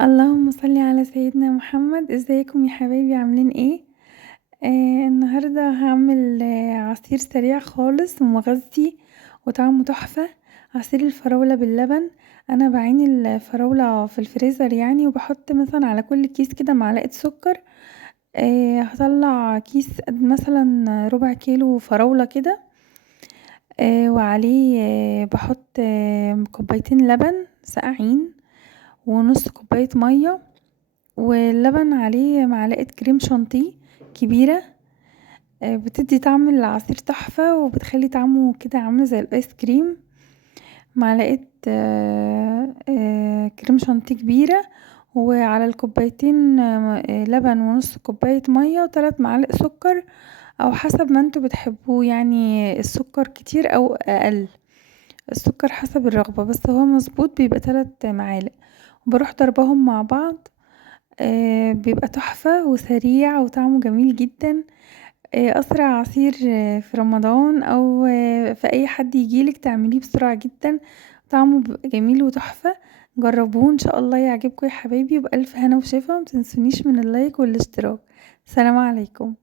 اللهم صل على سيدنا محمد، ازيكم يا حبايبي عاملين ايه؟ النهارده هاعمل عصير سريع خالص ومغذي وطعمه تحفة. عصير الفراولة باللبن. انا بعين الفراولة في الفريزر يعني، وبحط مثلا على كل كيس كده معلقة سكر. هطلع كيس قد مثلا ربع كيلو فراولة كده. وعليه بحط كوبايتين لبن ساقعين ونص كوباية مية، واللبن عليه معلقة كريم شانتيه كبيرة. بتدي طعم العصير تحفة وبتخلي طعمه كده عامل زي الايس كريم. معلقة كريم شانتيه كبيرة، وعلى الكوبايتين لبن ونص كوباية مية وثلاث معالق سكر، او حسب ما انتوا بتحبوه يعني السكر كتير او اقل. السكر حسب الرغبة، بس هو مظبوط بيبقى 3 معالق. وبروح ضربهم مع بعض. بيبقى تحفة وسريع وطعمه جميل جدا. أسرع عصير في رمضان أو في أي حد يجيلك تعمليه بسرعة جدا. طعمه بيبقى جميل وتحفة. جربوه إن شاء الله يعجبكم يا حبايبي، وبألف هنا وشفا. متنسونيش من اللايك والاشتراك. سلام عليكم.